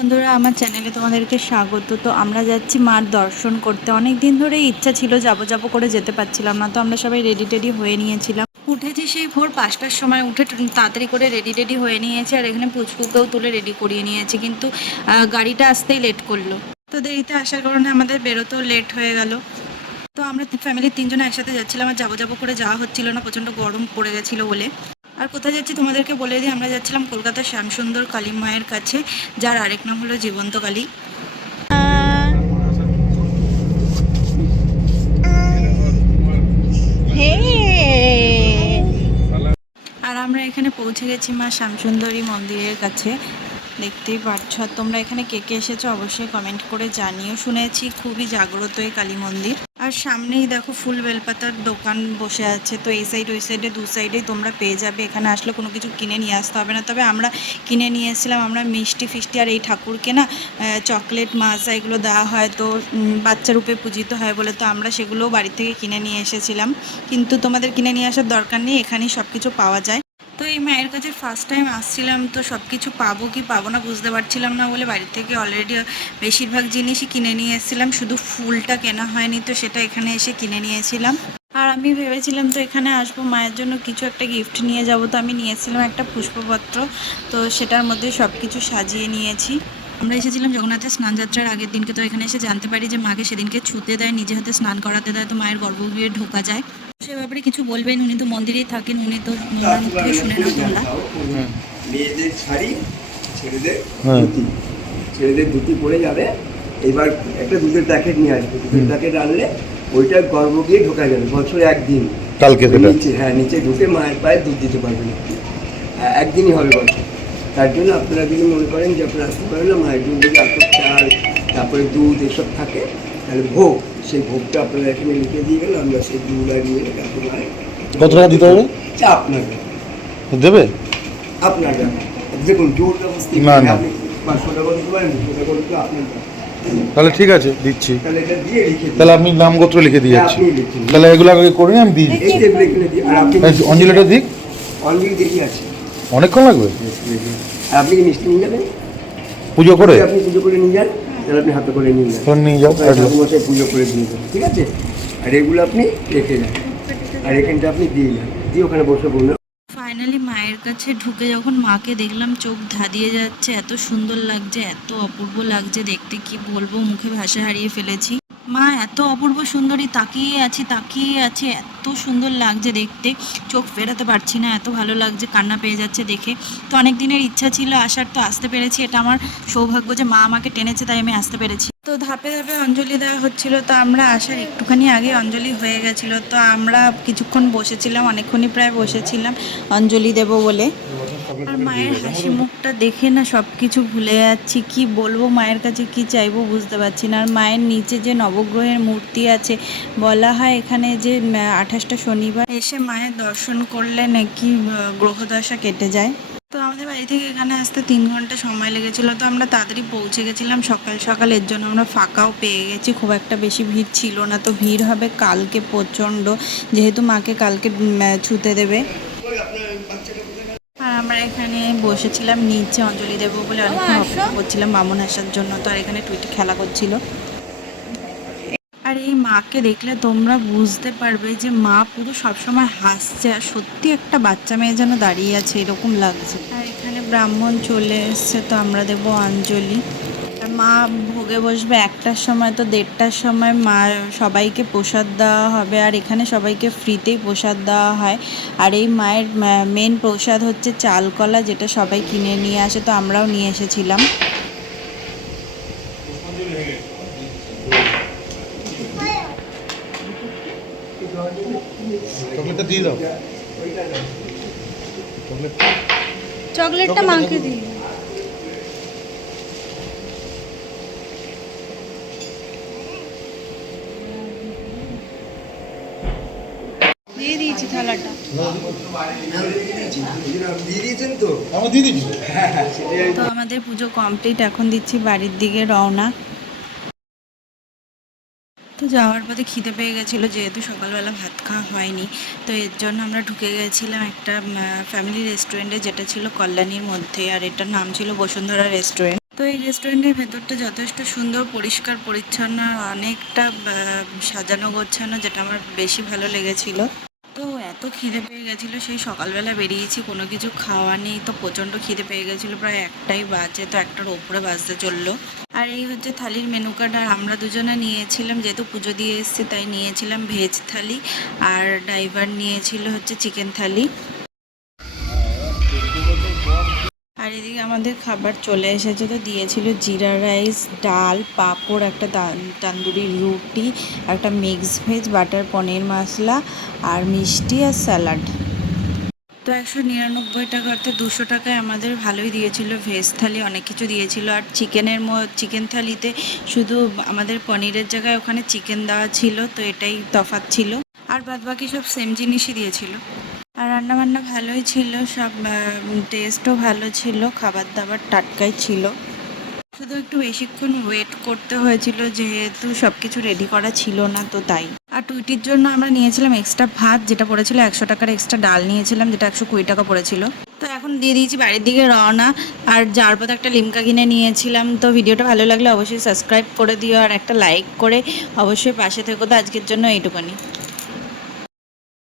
বন্ধুরা, আমার চ্যানেলে তোমাদেরকে স্বাগত। তো আমরা যাচ্ছি মার দর্শন করতে। অনেক দিন ধরেই ইচ্ছা ছিল যাব যাব করে যেতে পারছিলাম না, তো আমরা সবাই রেডি টেডি হয়ে নিয়েছিলাম। উঠেছি সেই ভোর পাঁচটার সময়, উঠে তাড়াতাড়ি করে রেডি টেডি হয়ে নিয়েছি আর এখানে পুচকুকেও তুলে রেডি করিয়ে নিয়েছি, কিন্তু গাড়িটা আসতেই লেট করল। তো দেরিতে আসার কারণে আমাদের বেরোতেও লেট হয়ে গেল। তো আমরা ফ্যামিলির তিনজনে একসাথে যাচ্ছিলাম আর যাব যাব করে যাওয়া হচ্ছিল না, প্রচণ্ড গরম পড়ে গেছিল বলে। আর কোথায় যাচ্ছি তোমাদেরকে বলে দিই, আমরা যাচ্ছিলাম কলকাতার শ্যামসুন্দর কালী মায়ের কাছে, যার আরেক নাম হলো জীবন্ত কালী। আর আমরা এখানে পৌঁছে গেছি মা শ্যামসুন্দরী মন্দিরের কাছে। দেখতেই পাচ্ছ তোমরা এখানে কে কে এসেছ অবশ্যই কমেন্ট করে জানিও। শুনেছি খুবই জাগ্রত এই কালী মন্দির। আর সামনেই দেখো ফুল বেলপাতার দোকান বসে আছে। তো এই সাইড ওই সাইডে দু সাইডেই তোমরা পেয়ে যাবে। এখানে আসলে কোনো কিছু কিনে নিয়ে আসতে হবে না। তবে আমরা কিনে নিয়ে এসেছিলাম আমরা মিষ্টি ফিষ্টি আর এই ঠাকুরকে না চকলেট মাজা এগুলো দেওয়া হয়। তো উম, বাচ্চা রূপে পূজিত হয় বলে তো আমরা সেগুলোও বাড়ি থেকে কিনে নিয়ে এসেছিলাম। কিন্তু তোমাদের কিনে নিয়ে আসার দরকার নেই এখানেই সব কিছু পাওয়া যায়। মায়ের কাছে ফার্স্ট টাইম আসছিলাম তো সব কিছু পাবো কি পাবো না বুঝতে পারছিলাম না বলে বাড়ি থেকে অলরেডি বেশিরভাগ জিনিসই কিনে নিয়ে এসেছিলাম। শুধু ফুলটা কেনা হয়নি তো সেটা এখানে এসে কিনে নিয়েছিলাম। আর আমি ভেবেছিলাম তো এখানে আসব, মায়ের জন্য কিছু একটা গিফট নিয়ে যাব। তো আমি নিয়েছিলাম একটা পুষ্পপত্র, তো সেটার মধ্যে সব কিছু সাজিয়ে নিয়েছি। আমরা এসেছিলাম জগন্নাথের স্নান যাত্রার আগের দিনকে তো এখানে এসে জানতে পারি যে মাকে সেদিনকে ছুতে দেয় নিজে হাতে স্নান করাতে দেয় তো মায়ের গর্ভগৃহে ঢোকা যায়। সে ব্যাপারে কিছু বলবেন? উনি তো মন্দিরেই থাকেন উনি তো ওনার মুখ থেকে শুনে নাও তোমরা মেয়েদের শাড়ি ছেলেদের হ্যাঁ। ধুতি। ছেলেদের ধুতি পরে যাবে। এবার একটা দুধের প্যাকেট নিয়ে আসবে। দুধের প্যাকেট আনলে ওইটা গর্ভ গিয়ে ঢোকা যাবে বছরে একদিন। কালকে নিচে হ্যাঁ নিচে ঢুকে মায়ের পায়ে দুধ দিতে পারবেন একদিনই হবে বছর। তার জন্য আপনারা যদি মনে করেন যে আপনারা আসতে পারেন না মায়ের জন্য যদি আপনার চাল তারপরে দুধ এসব থাকে তাহলে ভোগ সেই ভোগটা আপনারা এখানে লিখে দিয়ে গেলে আমরা সেই দুধ আর নিয়ে কাকু মায়ের কত টাকা দিতে হবে? চা আপনার দেবে? আপনার দেখুন জোর ব্যবস্থা না, না। আপনি পাঁচশো টাকা দিতে পারেন দুশো টাকা দিতে আপনার তাহলে ঠিক আছে দিচ্ছি। তাহলে এটা দিয়ে লিখে দিন। তাহলে আমি নামগোত্র লিখে দিয়ে হ্যাঁ, যাচ্ছি। তাহলে এগুলো আগে করে আমি দিয়ে দিচ্ছি। অঞ্জলিটা দিক। অঞ্জলি দেখি আছে অনেকক্ষণ লাগবে? আর আপনি কি মিষ্টি নিয়ে যাবেন? পুজো করে? আপনি পুজো করে নিয়ে যান তাহলে আপনি হাতে করে নিয়ে যান। নিয়ে যাও পুজো করে দিয়ে যান ঠিক আছে? আর এগুলো আপনি রেখে যান। আর এখানটা আপনি দিয়ে যান। দিয়ে ওখানে বসে বলুন। ফাইনালি মায়ের কাছে ঢুকে যখন মাকে দেখলাম চোখ ধাঁধিয়ে যাচ্ছে এত সুন্দর লাগছে এত অপূর্ব লাগছে দেখতে কি বলব মুখে ভাষা হারিয়ে ফেলেছি। মা, এত অপূর্ব সুন্দরী, তাকিয়ে আছি তাকিয়ে আছি, এত সুন্দর লাগছে দেখতে। চোখ ফেরাতে পারছি না, এত ভালো লাগছে, কান্না পেয়ে যাচ্ছে দেখে। তো অনেক দিনের ইচ্ছা ছিল, আসার তো আসতে পেরেছি, এটা আমার সৌভাগ্য যে মা আমাকে টেনেছে, তাই আমি আসতে পেরেছি। তো ধাপে ধাপে অঞ্জলি দেওয়া হচ্ছিল, তো আমরা আসার একটুখানি আগে অঞ্জলি হয়ে গেছিল, তো আমরা কিছুক্ষণ বসেছিলাম, অনেকক্ষণই প্রায় বসেছিলাম, অঞ্জলি দেব বলে। আর মায়ের হাসি মুখটা দেখে না সব কিছু ভুলে যাচ্ছি। কি বলব মায়ের কাছে কি চাইব বুঝতে পারছি না। আর মায়ের নিচে যে নবগ্রহের মূর্তি আছে বলা হয় এখানে যে আঠাশটা শনিবার এসে মায়ের দর্শন করলে নাকি গ্রহদশা কেটে যায়। তো আমাদের বাড়ি থেকে এখানে আসতে তিন ঘণ্টা সময় লেগেছিল। তো আমরা তাড়াতাড়ি পৌঁছে গেছিলাম। সকাল সকাল এর জন্য আমরা ফাঁকাও পেয়ে গেছি। খুব একটা বেশি ভিড় ছিল না। তো ভিড় হবে কালকে প্রচণ্ড। যেহেতু মাকে কালকে ছুতে দেবে। আমরা এখানে বসেছিলাম নিচে অঞ্জলি দেব বলে অনেকক্ষণ অপেক্ষা করছিলাম মামুন আসার জন্য তো আর এখানে টুইটি খেলা করছিল। আর এই মাকে দেখলে তোমরা বুঝতে পারবে যে মা পুরো সবসময় হাসছে আর সত্যি একটা বাচ্চা মেয়ে যেন দাঁড়িয়ে আছে এরকম লাগছে। আর এখানে ব্রাহ্মণ চলে এসছে তো আমরা দেবো অঞ্জলি। মা ভোগে বসবে একটার সময় তো দেড়টার সময় মা সবাইকে প্রসাদ দেওয়া হবে আর এখানে সবাইকে ফ্রিতেই প্রসাদ দেওয়া হয়। আর এই মায়ের মেন প্রসাদ হচ্ছে চাল কলা যেটা সবাই কিনে নিয়ে আসে তো আমরাও নিয়ে এসেছিলাম। চকলেটটা দিয়ে দাও। চকলেটটা মাকে দিই দিয়ে দিয়েছি থালাটা। তো? আমাদের পুজো কমপ্লিট এখন দিচ্ছি বাড়ির দিকে রওনা। তো যাওয়ার পথে খিদে পেয়ে গেছিল যেহেতু সকালবেলা ভাত খাওয়া হয়নি। তো এর জন্য আমরা ঢুকে গেছিলাম একটা ফ্যামিলি রেস্টুরেন্টে যেটা ছিল কল্যাণীর মধ্যে আর এটার নাম ছিল বসুন্ধরা রেস্টুরেন্ট তো এই রেস্টুরেন্টের ভেতরটা যথেষ্ট সুন্দর পরিষ্কার পরিচ্ছন্ন অনেকটা সাজানো গোছানো যেটা আমার বেশি ভালো লেগেছিল। এত খিদে পেয়ে গেছিল, সেই সকালবেলা বেরিয়েছি, কোনো কিছু খাওয়া নেই, তো প্রচণ্ড খিদে পেয়ে গেছিল, প্রায় একটাই বাজে, তো একটার ওপরে বাজতে চলল। আর এই হচ্ছে থালির মেনু কার্ড আর আমরা দুজনে নিয়েছিলাম, যেহেতু পুজো দিয়ে এসেছি, তাই নিয়েছিলাম ভেজ থালি, আর ড্রাইভার নিয়েছিল হচ্ছে চিকেন থালি। আর এদিকে আমাদের খাবার চলে এসেছে তো দিয়েছিল জিরা রাইস, ডাল, পাঁপড়, একটা তান্দুরি রুটি, একটা mix veg, butter paneer masala আর মিষ্টি আর স্যালাড। তো একশো নিরানব্বই টাকা অর্থাৎ দুশো টাকায় আমাদের ভালোই দিয়েছিল ভেজ থালি, অনেক কিছু দিয়েছিল। আর চিকেনের চিকেন থালিতে শুধু আমাদের পনিরের জায়গায় ওখানে চিকেন দেওয়া ছিল, তো এটাই তফাৎ ছিল। আর বাদ বাকি সব সেম জিনিসই দিয়েছিল। আর রান্নাবান্না ভালোই ছিল, সব টেস্টও ভালো ছিল খাবার দাবার টাটকাই ছিল। শুধু একটু বেশিক্ষণ ওয়েট করতে হয়েছিল, যেহেতু সব কিছু রেডি করা ছিল না, তো তাই। আর টুইটির জন্য আমরা নিয়েছিলাম এক্সট্রা ভাত, যেটা পড়েছিল একশো টাকার এক্সট্রা ডাল নিয়েছিলাম, যেটা একশো কুড়ি টাকা পড়েছিল। তো এখন দিয়ে দিয়েছি বাড়ির দিকে রওনা। আর যার পথে একটা লিমকা কিনে নিয়েছিলাম, তো ভিডিওটা ভালো লাগলে অবশ্যই সাবস্ক্রাইব করে দিও, আর একটা লাইক করে অবশ্যই পাশে থেকো। তো আজকের জন্য এইটুকুনি।